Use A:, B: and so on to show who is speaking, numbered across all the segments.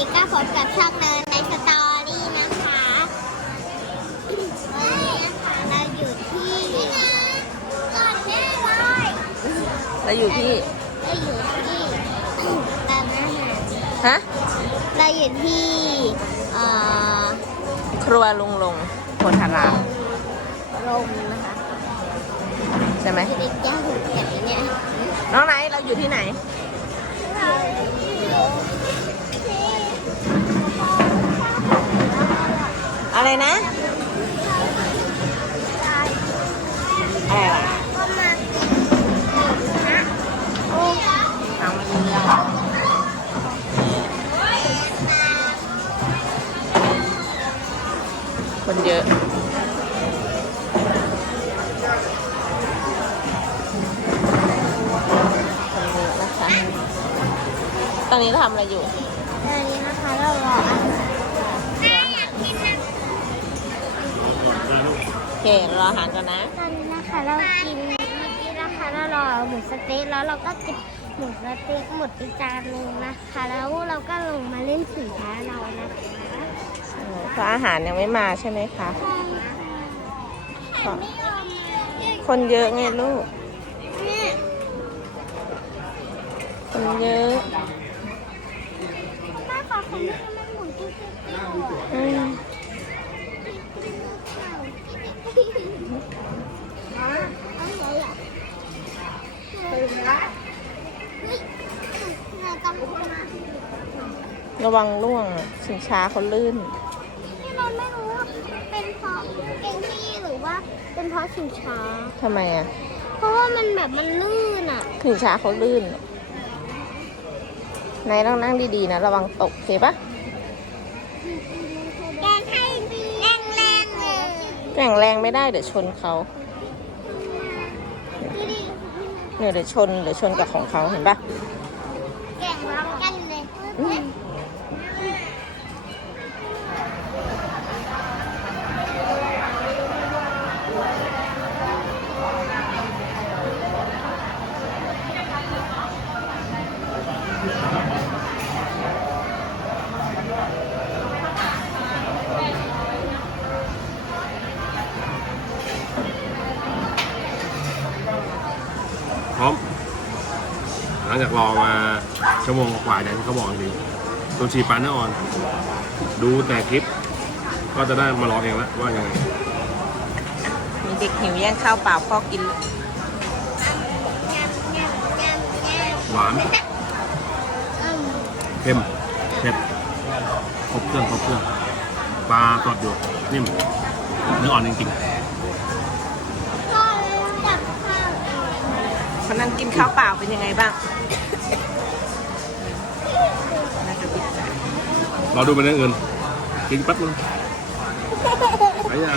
A: ดีก็พบกับช่องเนินในสตอรี่นะคะวันนี้นะคะเราอยู่ที่ก่อนแน่เลย
B: เราอยู่ที่
A: เราอยู่ที่ร้านอาหาร
B: ฮะ
A: เราอยู่ที่เอ่อ
B: ครัวลุงลงโพธาราม
A: โรมนะคะ
B: ใช่ไหม
A: ที่ได้ย่างแบบนี้เนี่ย
B: น้องไนท์เราอยู่ที่ไหน
A: เราอยู่ที่
B: อะไรนะอะไรล่ะ
A: ก็มากินนะโอ้
B: ทามันเรื่องคนเยอะคนเยอะนะคะตอนนี้เราทำอะไรอยู่
A: ตอนนี้นะคะเรารอ
B: เครออาหารก่อนนะ
A: ตอนนี้นะคะเรากินเมื่อกี้นะคะเรารอหมูสะเต๊ะแล้วเราก็กินหมูสะเต๊ะหมดไปจานหนึ่งนะคะ แล้วเราก็ลงมาเล่นสีฟ้าเรานะคะ
B: เพราะอาหารยังไม่มาใช่ไหมคะ
A: ใช่ค่ะไม่ยอมมา
B: คนเยอะไงลูก
A: เนี่ย
B: คนเยอะ
A: แม่ขอของแม่มันหมุนติ้วๆๆอะ
B: อืม
A: อ๋อเอาไหนอะตื่นละเฮ้ยเราต้องมา
B: ระวังล่วงอะสินช้าเขาลื่น
A: ที่เราไม่รู้ว่าเป็นเพราะเองที่หรือว่าเป็นเพราะชิงช้า
B: ทำไมอะ
A: เพราะว่ามันแบบมันลื่นอะ
B: สินช้าเขาลื่นนายต้องนั่งดีๆนะ ระวังตกโอเคปะ
A: แกร่งแรง
B: ไม่ได้เดี๋ยวชนเขาเนี่ยเดี๋ยวชนเดี๋ยวชนกับของเขาเห็นปะ
C: จากรอมาชั่วโมงกว่าๆอย่างที่เขาบอกจริงตัวชีปานเนอร์ออน ดูแต่คลิป ก็จะได้มาลองเองแล้วว่ายังไง
B: มีเด็กหิวแย่งข้าวเปล่าพ่อกิน
C: หวานเค็มเผ็ดครบเครื่องครบเครื่องปลาสดอยู่นิ่มเนื้ออ่อนจริง
A: ก็จับข้าวเอง
B: คนนั้นกินข้าวเปล่าเป็นยังไงบ้าง น่าจะติดใจ
C: ๆเราดูเป็นอย่างอื่นกินแป๊บนึงไอ้ยา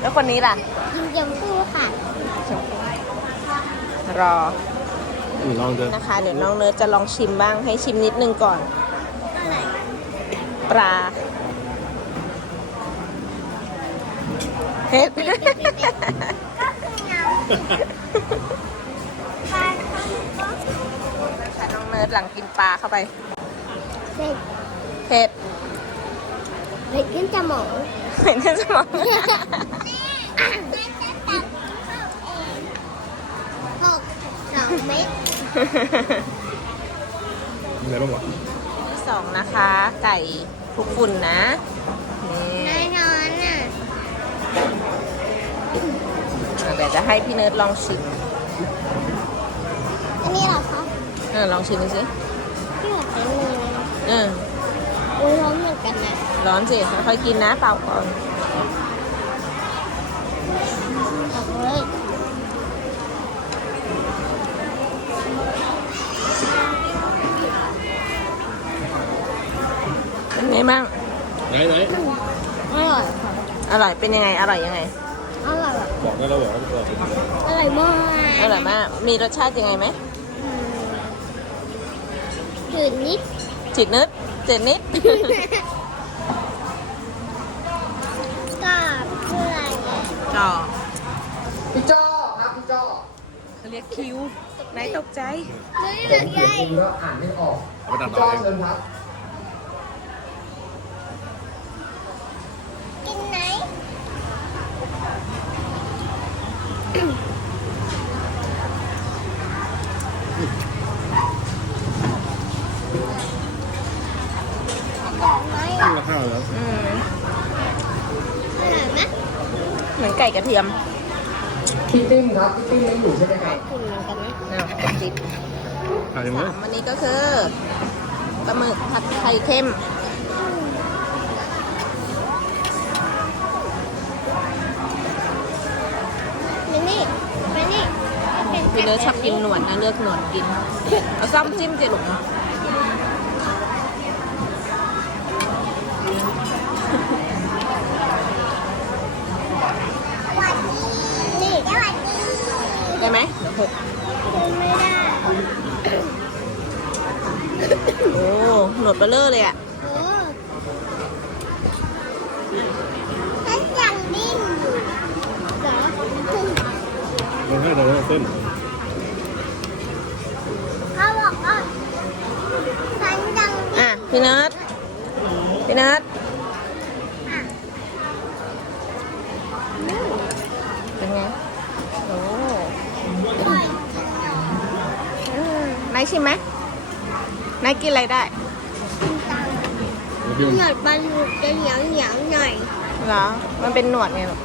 B: แล้วคนนี้ล่ะ
A: กินยำคู่ค่ะ
B: รอ
C: อืมลองเจอ
B: นะคะ เดี๋ยวน้องเนิร์ดจะลองชิมบ้างให้ชิมนิดนึงก่อน
A: อะไร
B: ปลาเผ็ด
A: ก็คือยำปลาท่องโก
B: ค่ะน้อง เนิร์ดหลังกินปลาเข้าไป
A: เผ็ด
B: เผ็ด
A: เผ็ดขึ้นจมูก
B: เผ็ดขึ้นสมอง
A: หกสองเม็ด
C: มีอะไรบ้างวะ
B: ที่สองนะคะ ไก่คลุกฝุ่นนะนี่
A: แน่นอนน่ะ
B: อะเดี๋ยวจะให้พี่เนิร์ดลองชิม
A: อันนี้เหรอคะ
B: เออลองชิมดูสิ
A: ที่แบบนั้นเลยนะ
B: เออ
A: อุ้ยร้อนเหมือนกันนะ
B: ร้อนสิค่อยๆกินนะเปล่าก่อน
A: เอาเลย
B: เป็นไงบ้าง
C: ไหนไหน
A: อร่อยค่ะ
B: อร่อยเป็นยังไงอร่อยยังไง
A: อร่อยแบบ
C: บอกได้แล้วบอกว่าบอก
A: อร่อยมาก
B: อร่อยมากมีรสชาติยังไงไหม
A: อืม จืดนิด
B: จิกนิดเจ็ดนิด
A: กับเพื่อน
B: ก็
D: พี่โจ้ครับพี่โจ้
B: เขาเรียกคิ้วไหนตกใจ
A: ไม่เหลือใหญ่
D: ก็อ่านไม่ออก
C: เอาไปตัด
D: จ
C: ต่อ
D: อ
C: เอง
D: เชิญครับ
A: กินไหนอร่อยไหม
C: ขึ้นราคาแล้ว
B: อืม
A: อร่อยไหม
B: เหมือนไก่กระเทียม
D: พี่ติ้มครับพี่ติ้มไม่อยู่ใช่ไหมครับ
A: กินเหมือนกันไหม
B: อ้าวกดจิ๊บ
C: ขายยังไง
B: สามวันนี้ก็คือปลาหมึกผัดไข่เค็ม
A: มานี่มานี่เป็น
B: พี่เลิศชอบกินหนวดนะเลือกหนวดกินเอาซ่อมจิ้มเจลุกนะ โอ้หนวดเบลเลอร์เลยอะ
A: โอ้ฉันยังดิ้นอยู่เหรอ
C: มันให้แต่ว่าเส้น
A: เขาบอกว่าฉันยังดิ้น
B: อะพี่เนิร์ดพี่เนิร์ดเป็นไง โอ้อืม นายชิมไหมนายกินอะไรได้
C: เดี๋ยว
A: หนวดปลาหมึกจะเหนียวเหนียวๆหน่อย
B: เหรอ มันเป็นหนวดไงลูก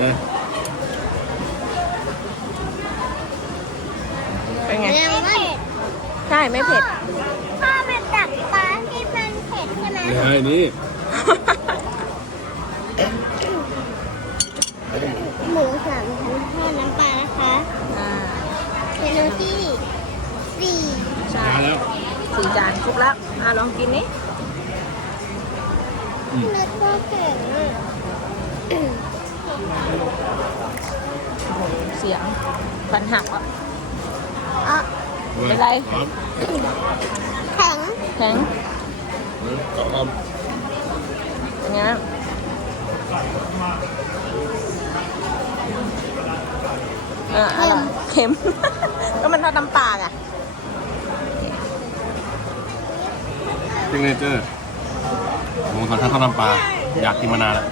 C: ไง
B: เป็นไง
A: ยังไม่เผ็ด
B: ใช่ ไม่เผ็ด
A: พ่อไปตักปลาที่มันเผ็ดใช่ไหม
C: ไม่ใช่นี่
A: หมูสามชั้นทอดน้ำปลานะคะ
B: อ่า
A: เมนูที่สี่
B: ใช่
C: มาแล้ว
B: สี่จานครบแล้วอะลองกินนี่
C: อืม
A: เนื้อตัวแข็งอะ
B: เสียงฟันหักอะ
A: อะ
B: เป็นไร
C: ครับ
A: แข็ง
B: แข็ง
C: เอาเอา
B: เป็นไงบ้างอ่าอร่อย เค็ม ก็มันทอดน้ำปลาไง
C: ซิงเนเจอร์หมูสันข้าวทอดน้ำปลาอยากกินมานานแล้ว